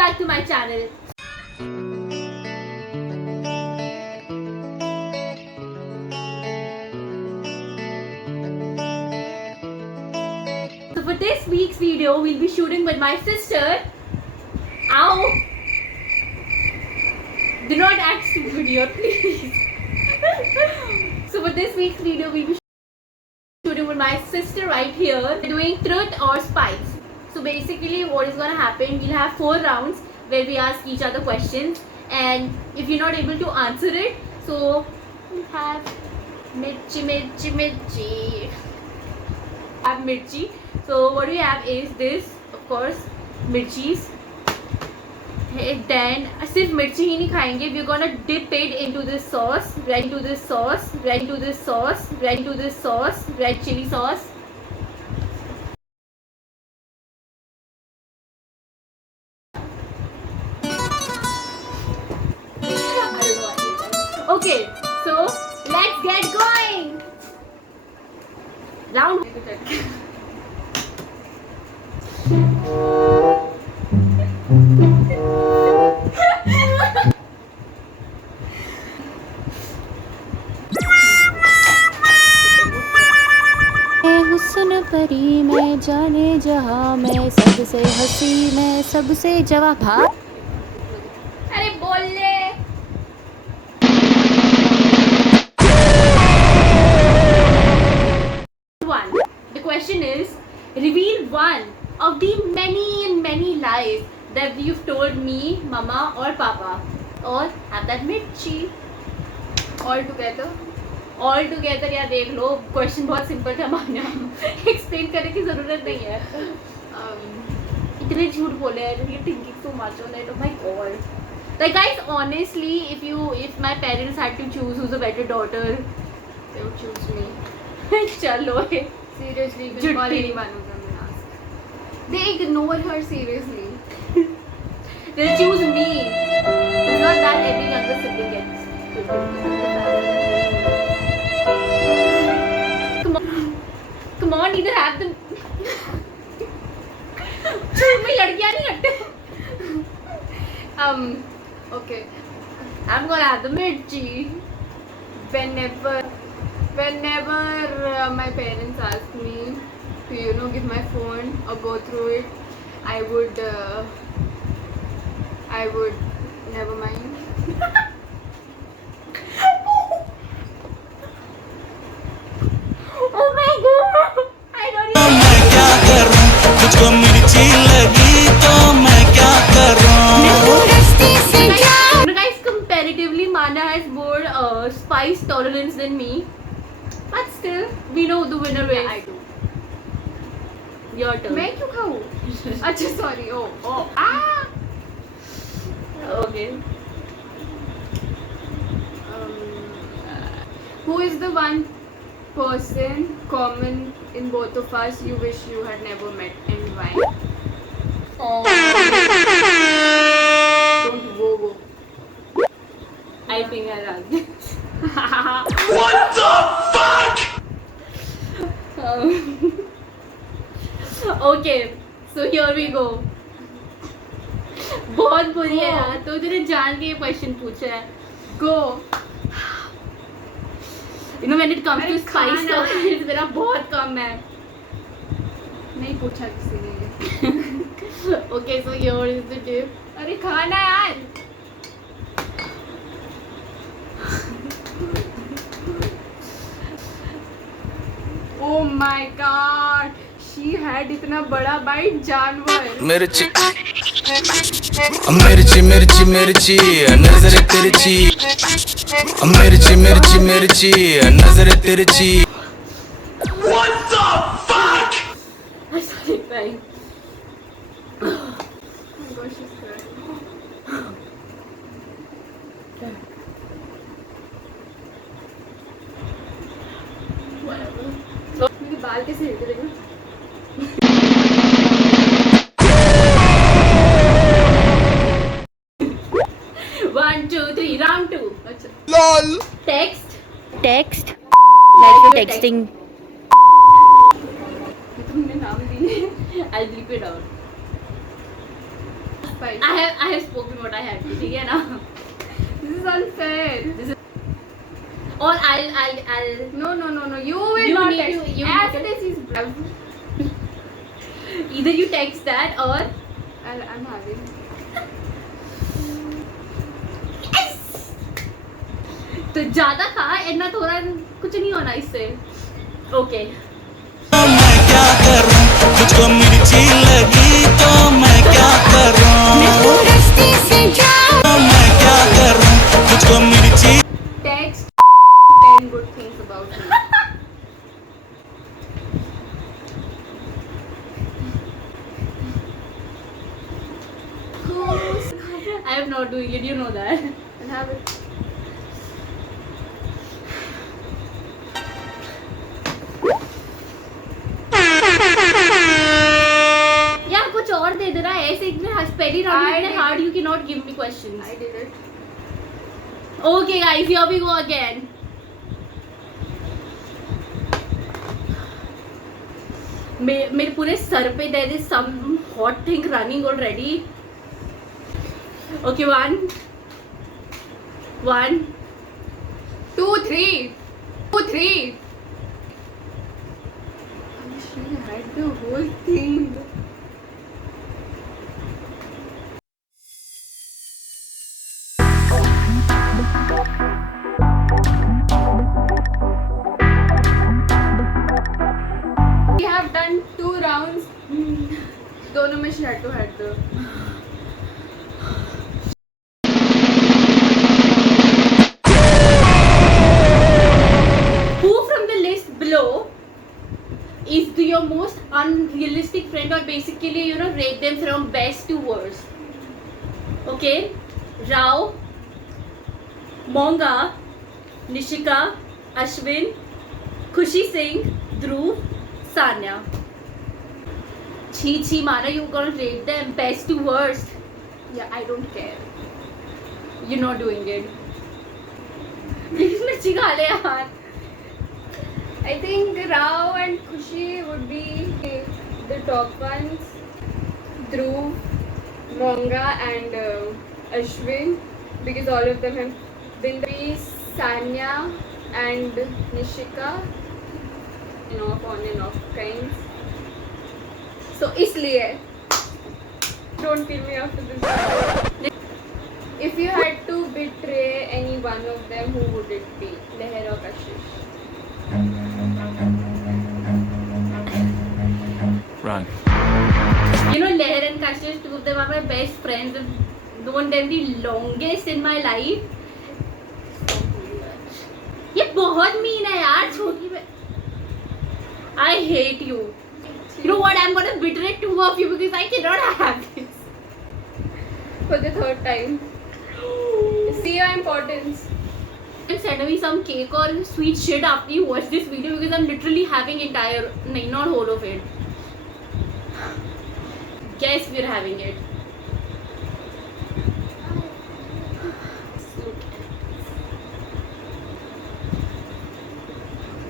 back to my channel. So for this week's video, we'll be shooting with my sister. Ow! Do not act stupid here, please. So for this week's video, we'll be shooting with my sister right here. We're doing truth or spice. So basically what is going to happen, we'll have 4 rounds where we ask each other questions, and if you're not able to answer it, so we have mirchi. Have mirchi. So what we have is this, of course, mirchis. Then सिर्फ मिर्ची ही नहीं खाएंगे. We're gonna dip it into this sauce, red chili sauce. Okay, so let's get going. Round. हुस्न परी मैं जाने जहां मैं सबसे हंसी मैं सबसे जवां भाग. अरे बोल ले. One. The question is, reveal one of the many lies that you've told me, mama or papa, or have that mirchi. All together या देख लो. क्वेश्चन बहुत सिंपल था मान्या. एक्सप्लेन करने की जरूरत नहीं है. इतने झूठ बोले हैं. You're thinking so much on it. Oh my god. Like guys, honestly, if my parents had to choose who's a better daughter, they would choose me. चलो Seriously, we'll call anyone of them and ask. They ignore her seriously. they'll choose me. It's not that every younger sibling gets. Come on, either have them. मैं लड़कियां नहीं हटते. Okay. I'm gonna have the mirchi. Whenever my parents ask me to, give my phone or go through it, I would never mind. Oh my god! I don't even. मैं क्या करूं, मुझको मिर्ची लगी तो मैं क्या करूं. Guys, comparatively, Mana has more spice tolerance than me, but still, we know the winner is. I do. Your turn. मैं क्यों खाऊं? अच्छा sorry. Oh. Okay. Who is the one person common in both of us you wish you had never met, and why? Oh. Don't go. I think I'll ask this. What the fuck? Okay, so here we go. बहुत बुरी है यार. तो तूने जान के ये question पूछा है. Go. When it comes to अरे spice खाना tolerance मेरा बहुत कम है. नहीं पूछा किसी ने. Okay, so here is the tip. अरे खाना यार. Oh my god. She had इतना बड़ा बाइट जानवर. मिर्ची मिर्ची मिर्ची मिर्ची नजर तिरछी. मिर्ची मिर्ची मिर्ची नजर तिरछी. What the fuck? I started crying. Oh my gosh, she's crying. Whatever. मेरे बाल कैसे हिलते देखना. One, two, three. Round 2. अच्छा. LOL. Text. Text like you're texting. तुमने नाम दिए. I'll bleep it out. spicy. I have spoken what I had to. ठीक है ना? This is unfair. Or I'll. No. You will You not need text. to- you As need to- this is brave. Either you text that or. I'm having. तो ज्यादा खा इतना थोड़ा कुछ नहीं होना इससे. Okay. मैं क्या करूं मुझको मिर्ची लगी तो मैं क्या करूं मैं क्या करूं मुझको मिर्ची Text 10 good things about me. I am not doing it. You know that. And have it. यार कुछ और दे दे रहा है ऐसे इतने पहली राउंड में I इतने did- hard you can not give me questions. I did it. Okay guys, here we go again. मेरे पूरे सर पे there is some hot thing running already. Okay, one. 2, 3. 2, 3. She had the whole thing. We have done 2 rounds. दोनों में she had to had the. Who from the list below is your most unrealistic friend, or basically rate them from best to worst? Okay, Rao, Monga, Nishika, Ashwin, Khushi Singh, Dhruv, Sanya. Chi Mara, you gonna rate them best to worst? Yeah, I don't care. You're not doing it. मिर्ची खा ले यार. I think Rao and Khushi would be the top ones. Dhruv, Monga and Ashwin, because all of them have been there. Sanya and Nishika, on and off kinds. So इसलिए don't kill me after this. If you had to betray any one of them, who would it be? Leher or Kashish? Run. Leher and Kashish, two of them are my best friends. I've known them the longest in my life. ये बहुत mean है यार छोटी में. I hate you. You know what? I'm gonna betray two of you because I cannot have this. For the 3rd time. See your importance. Send me some cake or sweet shit after you watch this video because I'm literally having entire, not whole of it. Guess we're having it.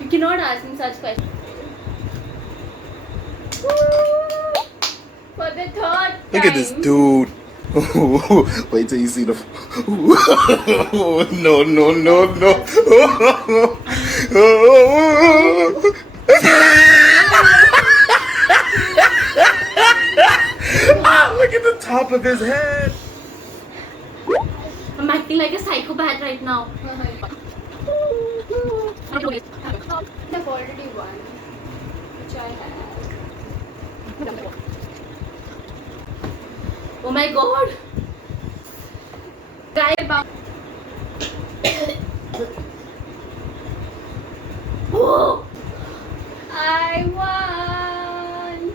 You cannot ask me such questions. For the 3rd time. Look at this dude. Wait till you see the. No. Look at the top of his head. I'm acting like a psychopath right now. I've already won. Which I have. Oh my god. Guy about. Oh. I won.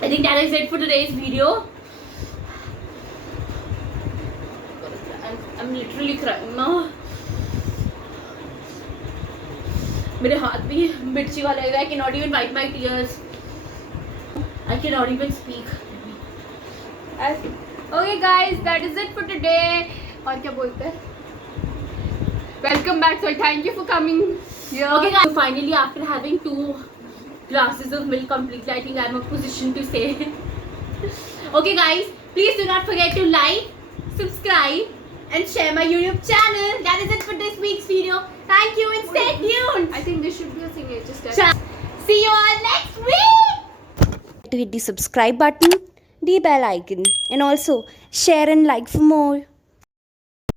I think that is it for today's video. I'm literally crying now. मेरे हाथ भी मिर्ची वाला है. I cannot even wipe my tears. I cannot even speak. Okay guys, that is it for today. और क्या बोलते हैं? Welcome back. So thank you for coming here. Okay guys, finally after having two glasses of milk completely. I think I'm in a position to say it. Okay guys, please do not forget to like, subscribe and share my YouTube channel. That is it for this week's video. Thank you and stay tuned. I think this should be a signature step. See you all next week. To hit the subscribe button, the bell icon, and also share and like for more.